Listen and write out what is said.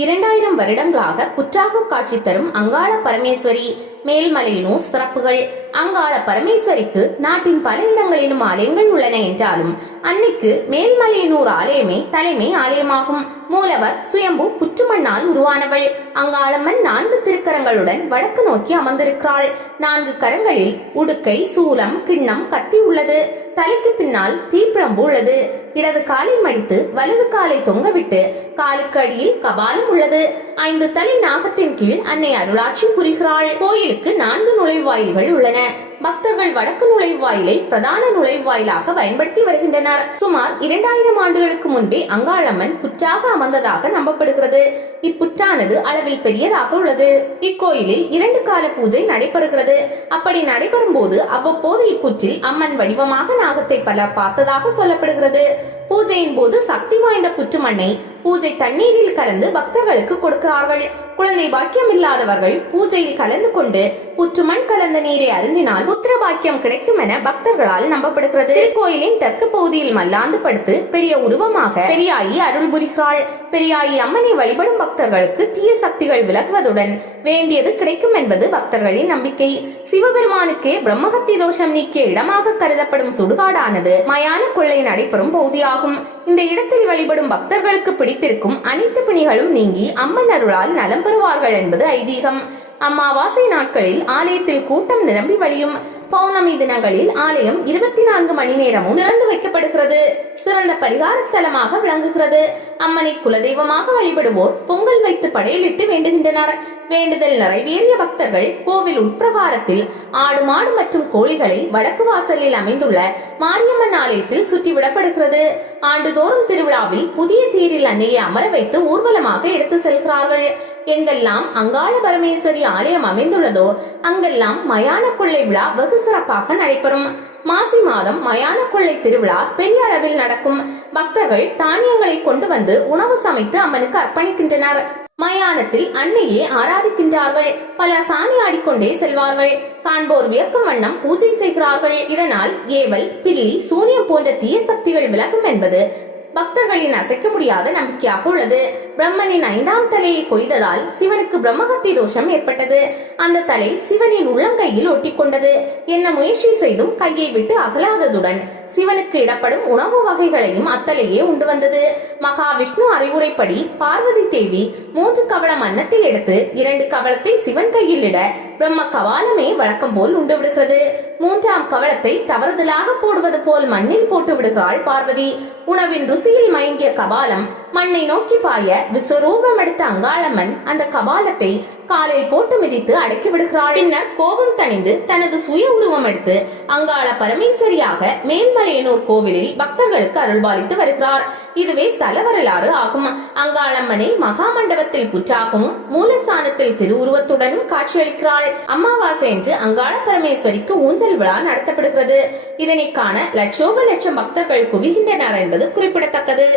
2000 வருடங்களாக புற்றாக காட்சி தரும் அங்காள பரமேஸ்வரி மேல்மலையனூர் சிறப்புகள். அங்காள பரமேஸ்வரிக்கு நாட்டின் பல இடங்களிலும் ஆலயங்கள் உள்ளன என்றாலும் அன்னைக்கு மேல்மலையனூர் ஆலயமே தலைமை ஆலயமாகும். மூலவர் சுயம்பு புற்றுமண்ணால் உருவானவள். அங்காளம்மன் 4 திருக்கரங்களுடன் வடக்கு நோக்கி அமர்ந்திருக்கிறாள். 4 கரங்களில் உடுக்கை, சூலம், கிண்ணம், கத்தி உள்ளது. தலைக்கு பின்னால் தீப்பிழம்பு உள்ளது. இடது காலை மடித்து வலது காலை தொங்கவிட்டு காலுக்கு அடியில் கபாலம் உள்ளது. 5 தலை நாகத்தின் கீழ் அன்னை அருளாட்சி புரிகிறாள். கோயிலுக்கு 4 நுழைவாயில்கள் உள்ளன. பக்தர்கள் வடக்கு நுழைவாயிலை பிரதான நுழைவாயிலாக பயன்படுத்தி வருகின்றனர். சுமார் 2000 ஆண்டுகளுக்கு முன்பே அங்காளம்மன் புற்றாக அமர்ந்ததாக நம்பப்படுகிறது. இப்புற்றானது அளவில் பெரியதாக உள்ளது. இக்கோயிலில் 2 கால பூஜை நடைபெறுகிறது. அப்படி நடைபெறும் போது அவ்வப்போது இப்புற்றில் அம்மன் வடிவமாக நாகத்தை பலர் பார்த்ததாக சொல்லப்படுகிறது. பூஜையின் போது சக்தி வாய்ந்த புற்று மண்ணை பூஜை தண்ணீரில் கலந்து பக்தர்களுக்கு கொடுக்கிறார்கள். குழந்தை பாக்கியம் இல்லாதவர்கள் பூஜையில் கலந்து கொண்டு புற்றுமண் கலந்த நீரை அருந்தினால் புத்திர பாக்கியம் கிடைக்கும் என பக்தர்களால் நம்பப்படுகிறது. திருக்கோயிலின் தெற்கு பகுதியில் மல்லாந்து படுத்து பெரிய உருவமாக பெரியாயி அருள் புரிகிறாள். பெரியாயி அம்மனை வழிபடும் பக்தர்களுக்கு தீய சக்திகள் விலகுவதுடன் வேண்டியது கிடைக்கும் என்பது பக்தர்களின் நம்பிக்கை. சிவபெருமானுக்கே பிரம்மஹத்தி தோஷம் நீக்கிய இடமாக கருதப்படும் சுடுகாடானது மயான கொள்ளை நடைபெறும் பகுதியாகும். இந்த இடத்தில் வழிபடும் பக்தர்களுக்கு பிடித்திருக்கும் அனைத்து பிணிகளும் நீங்கி அம்மன் அருளால் நலம் பெறுவார்கள் என்பது ஐதீகம். அமாவாசை நாட்களில் ஆலயத்தில் கூட்டம் நிரம்பி வழியும். பௌர்ணமி தினங்களில் ஆலயம் 24 மணி நேரமும் திறந்து வைக்கப்படுகிறது. சிறந்த பரிகார ஸ்தலமாக விளங்குகிறது. அம்மனை குலதெய்வமாக வழிபடுவோர் பொங்கல் வைத்து படையலிட்டு வேண்டுகின்றனர். வேண்டுதல் நிறைவேறிய பக்தர்கள் கோவில் உட்பிரகாரத்தில் ஆடு, மாடு மற்றும் கோழிகளை வடக்கு வாசலில் அமைந்துள்ள மாரியம்மன் ஆலயத்தில் சுற்றி விடப்படுகிறது. ஆண்டுதோறும் திருவிழாவில் புதிய தேரில் அன்னையை அமர வைத்து ஊர்வலமாக எடுத்து செல்கிறார்கள். எங்கெல்லாம் அங்காள பரமேஸ்வரி ஆலயம் அமைந்துள்ளதோ அங்கெல்லாம் மயான கொள்ளை விழா வெகு சிறப்பாக நடைபெறும். மாசி மாதம் மயான கொள்ளை திருவிழா பெரிய அளவில் நடக்கும். பக்தர்கள் தானியங்களை கொண்டு வந்து உணவு சமைத்து அம்மனுக்கு அர்ப்பணிக்கின்றனர். மயானத்தில் அன்னையே ஆராதிக்கின்றார்கள். பலர் சாணி ஆடிக்கொண்டே செல்வார்கள். காண்போர் வியக்கும் வண்ணம் பூஜை செய்கிறார்கள். இதனால் ஏவல், பில்லி, சூனியம் போன்ற தீய சக்திகள் விலகும் என்பது பக்தர்களின் அசைக்க முடியாத நம்பிக்கையாக உள்ளது. பிரம்மனின் 5ஆம் தலையை கொய்ததால் சிவனுக்கு பிரம்மஹத்தி தோஷம் ஏற்பட்டது. அந்த தலை சிவனின் உள்ளங்கையில் ஒட்டி கொண்டது. என்ன முயற்சி செய்தும் கையை விட்டு அகலாததுடன் சிவனுக்கு இடப்படும் உணவு வகைகளையும் அத்தலையே உண்டு வந்தது. மகாவிஷ்ணு அறிவுரைப்படி பார்வதி தேவி 3 கவளம் அன்னத்தை எடுத்து 2 கவளத்தை சிவன் கையில் இட பிரம்ம கவாலமே வழக்கம் போல் உண்டு விடுகிறது. 3ஆம் கவளத்தை தவறுதலாக போடுவது போல் மண்ணில் போட்டு விடுகிறாள் பார்வதி. உணவின் ருசியில் மயங்கிய கபாலம் மண்ணை நோக்கி பாய விஸ்வரூபம் எடுத்த அங்காளம்மன் அந்த கபாலத்தை காலில் போட்டு மிதித்து அடக்கி விடுகிறாள். பின்னர் கோபம் தணிந்து தனது சுய உருவம் எடுத்து அங்காள பரமேஸ்வரியாக மேல்மலையனூர் கோவிலில் பக்தர்களுக்கு அருள்பாலித்து வருகிறார். இதுவே ஸ்தல வரலாறு ஆகும். அங்காளம்மனை மகா மண்டபத்தில் புற்றாகவும் மூலஸ்தானத்தில் திருவுருவத்துடனும் காட்சியளிக்கிறாள். அமாவாசை என்று அங்காள பரமேஸ்வரிக்கு ஊஞ்சல் விழா நடத்தப்படுகிறது. இதனை காண லட்சோப லட்சம் பக்தர்கள் குவிகின்றனர் என்பது குறிப்பிடத்தக்கது.